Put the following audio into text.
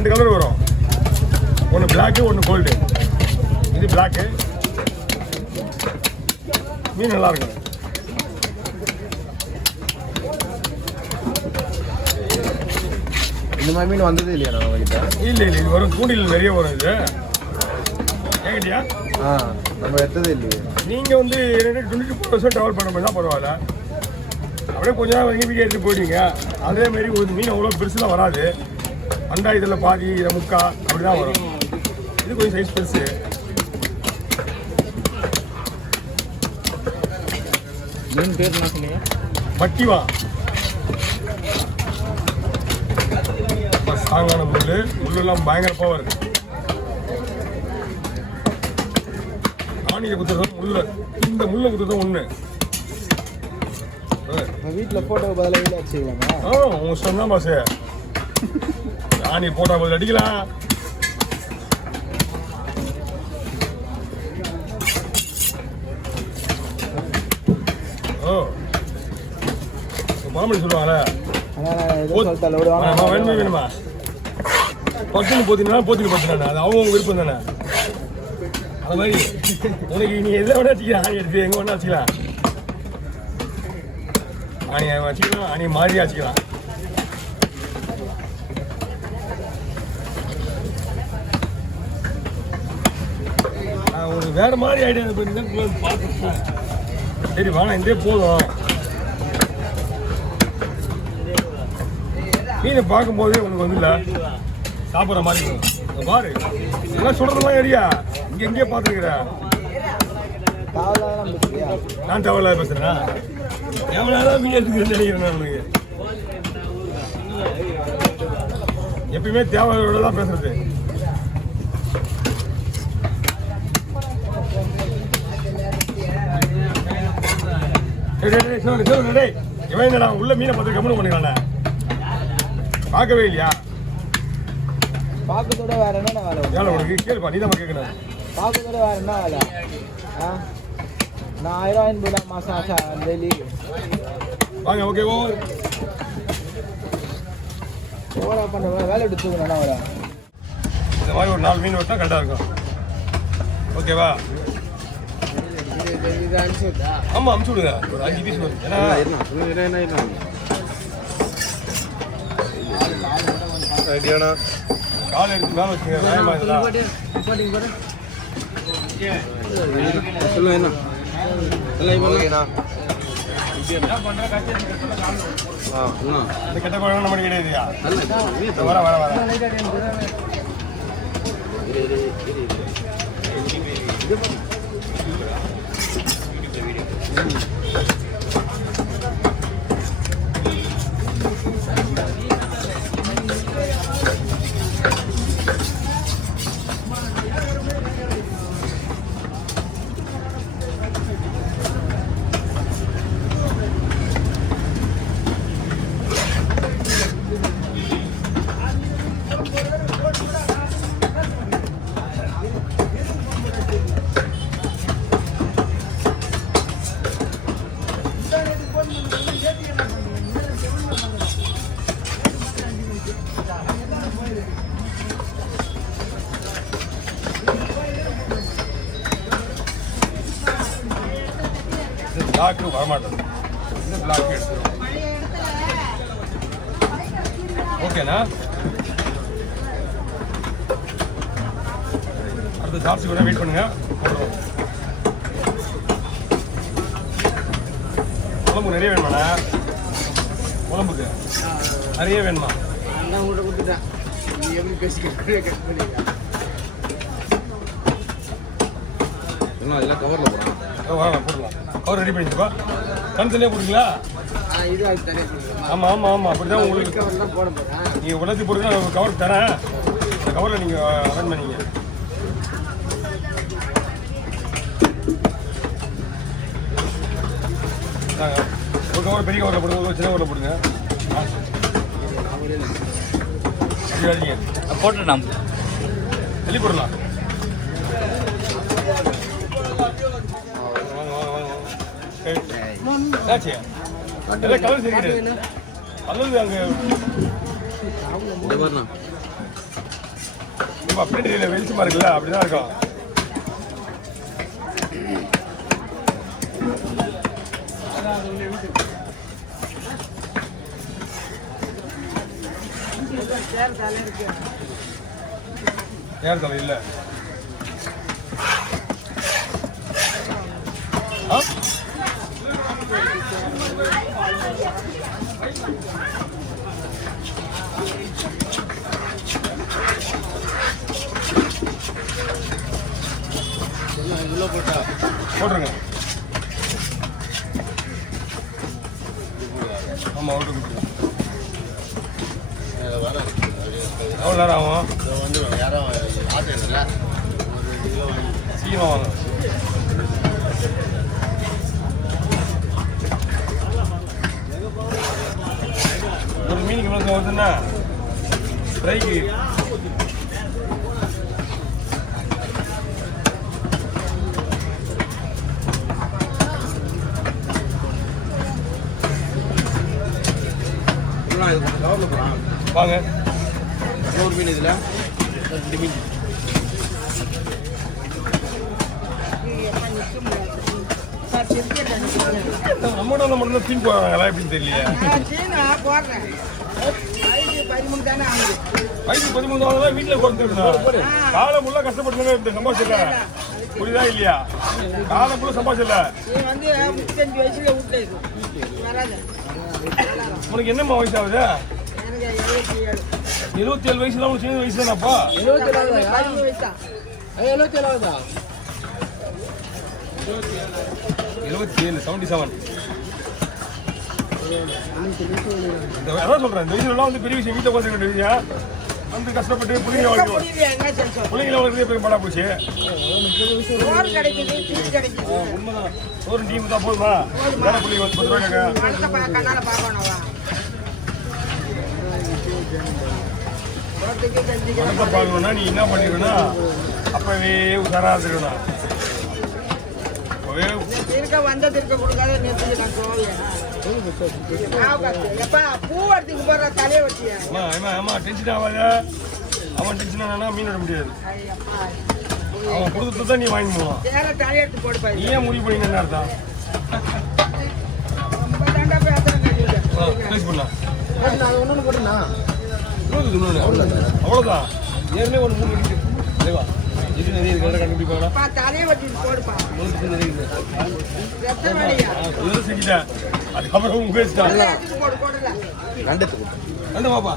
2 colour வரும். ஒன்று block, ஒன்று கோல்டு. இது பிளாக்கு. மீன் நல்லா இருக்கும். இந்த மாதிரி மீன் வந்ததே இல்லையா நம்ம கிட்ட? இல்லை இது வரும், தூண்டில் நிறைய வரும். இது ஏங்கிட்டியா? நம்ம எடுத்ததே இல்லையே. நீங்கள் வந்து 24 வருஷம் ட்ராவல் பண்ண மாதிரி தான் பரவாயில்ல. அப்படியே கொஞ்ச நேரம் வரைக்கும் வீடியோ எடுத்து போயிட்டீங்க. அதேமாரி ஒரு மீன் அவ்வளோ பெருசுலாம் வராது. இதில் பாதி, இதில் முக்கா அப்படி தான் வரும். இது கொஞ்சம் சைஸ் பெருசு. மீன் பேர் என்ன சொன்னீங்க? மட்டிவா. ஸ்ட்ராங்கான முள்ளெல்லாம் பயங்கரப்பாக வருது. ஆணியை குத்துறது முள்ளு, இந்த முள்ளை குத்துறது ஒன்று. வீட்டில் போட்டோ பதிலாக வீட்டில் வச்சுக்கலாமா? உங்க சொன்னா பாசு. ஆணி போட்டோ பதில் அடிக்கலாம். மாமணி சொல்லுவாங்களே, வேணுமா பத்துன்னு போத்தினா போத்தின்னு போத்தினா, அது அவங்க விருப்பம் தானே. அது மாதிரி உனக்கு நீ எதை வேணா வச்சுக்கலாம். ஆணி எடுத்து எங்கே வேணா வச்சுக்கலாம். ஆணியை வச்சுக்கலாம், ஆணி மாதிரியா வச்சுக்கலாம். ஒரு வேற மாதிரி ஐடியா பார்த்து. சரி வாங்க, இதே போதும். மீனை பார்க்கும்போதே உனக்கு வந்து இல்லை சாப்பிட்ற மாதிரி இருக்கும். பாரு எல்லாம் சொல்கிறதெல்லாம் ஏரியா இங்கே எங்கேயே பார்த்துருக்குறேன். நான் தவறா பேசுகிறேன்னா எவனாலும் வீடியோ எடுத்துக்கிறேன்னு நினைக்கிறேன். நான் உனக்கு எப்பயுமே தேவையோட தான் பேசுறது. இவன் என்னடா உள்ள மீனை பார்த்து கம்மனு பண்ணிக்கிறானே, பார்க்கவே இல்லையா? பார்க்கத்தோட வேற என்ன வேலை? வேலை உனக்கு கேளுப்பா, நீ தான் கேட்கணும். பார்க்கத்தோட வேற என்ன வேலை? நான் 1000 ரூபாய் மாதம் ஆச்சா டெய்லி. வாங்க ஓகே. ஓவரா பண்ண வேலை எடுத்துக்கணும். அவரை இந்த மாதிரி ஒரு 4 மீன் வச்சா கரெக்டாக இருக்கும். ஓகேவா? ஆமாம் அனுப்பிச்சு விடுங்க. ஒரு 5 பீஸ் வரும். ஏன்னா காலை எடுத்து மேலே வச்சுங்க. வேகமாக இதெல்லாம் சொல்லுங்க. என்ன இந்த கெட்ட பழம் நம்ம கிடையாதுயா. வர வர வர பிளாக்கு வரமாட்டேன். இந்த பிளாக்கு எடுத்துருவோம். ஓகேண்ணா. அடுத்த ஜாஸ்தி கூட வெயிட் பண்ணுங்க. குழம்பு நிறைய வேணுமாண்ணா? குழம்புக்கு நிறைய வேணுமா? உங்கள்கிட்ட கொடுத்துட்டேன். நீ எப்படி பேசிக்க அதெல்லாம் கவரில் போடலாம். போடலாம். கவர் ரெடி பண்ணிட்டுப்பா. தனித்தனியாக கொடுங்களா? இது அது தனியாக. ஆமாம் ஆமாம் ஆமாம் அப்படி தான் உங்களுக்கு கவர் தான் போட போகிறேன். நீங்கள் உலர்த்தி போடுங்க. நான் கவர் தரேன். அந்த கவரில் நீங்கள் அரேஞ்ச் பண்ணிங்க. ஒரு கவர் பெரிய கவரில் போடுங்க, ஒரு சின்ன கவரில் போடுங்க. அடிங்க போட்டு நம்ம வெளி போடலாம். என்னாச்சு? எல்லாம் கலர் சரிக்கிறது. அல்லது அங்கே நம்ம பிரிண்ட் வெளிச்சமா இருக்குல்ல அப்படிதான் இருக்கும். ஏர் தலை இல்ல போட்டுருங்க. ஆமாம் அவுட்டு கொடுத்துருங்க. எவ்வளோ நேரம் ஆகும்? யாரும் ஆட்டோ இல்லை சீக்கிரம் வாங்க. ஒரு மீனுக்கு இவ்வளோ வருதுன்னா ஃப்ரைக்கு வாங்க. ஒரு மீன் இதில் 2 மீன் நம்மளோட மட்டும் தீன் போடுறாங்களா எப்படின்னு தெரியல. 13 வீட்டில் குறைஞ்சிருக்கணும். காலம் ஃபுல்லாக கஷ்டப்பட்டு இந்த சம்பாதிச்சு இல்லை புரியுதா இல்லையா? காலம் ஃபுல்லாக சம்பாதிச்சு இல்லை. உனக்கு என்னம்மா வயசு ஆகுது? 77 வயசுல உனக்கு சின்ன வயசு தானப்பா? 77 அதான் சொல்றேன். இந்த வயசுல வந்து பெரிய விஷயம். வீட்டை உட்காந்து வேண்டிய வந்து கஷ்டப்பட்டு பிள்ளைங்களை வளர்க்குறது போய் படா போச்சு. உண்மைதான். ஒரு டீம் தான் போதுமா? வேற பிள்ளைங்க வந்து 10 ரூபாய்க்காக பார்க்கணும்னா நீ என்ன பண்ணிக்கணும்னா அப்பவே உஷாரா இருக்கணும். டென்ஷன் ஆகாத. அவன் டென்ஷன் ஆனா மீன் விட முடியாது. அவன் கொடுத்து தான் நீ வாங்கி போகணும். நீ ஏன் முடிவு பண்ணி அர்த்தம்? அவ்வளோதான். ஏற்கனவே ஒரு 3 இருக்கு. இது நிறைய இருக்கு. கண்டுபிடிப்பாங்க செஞ்சுட்டேன். அதுக்கப்புறம் உங்க நண்டு பாப்பா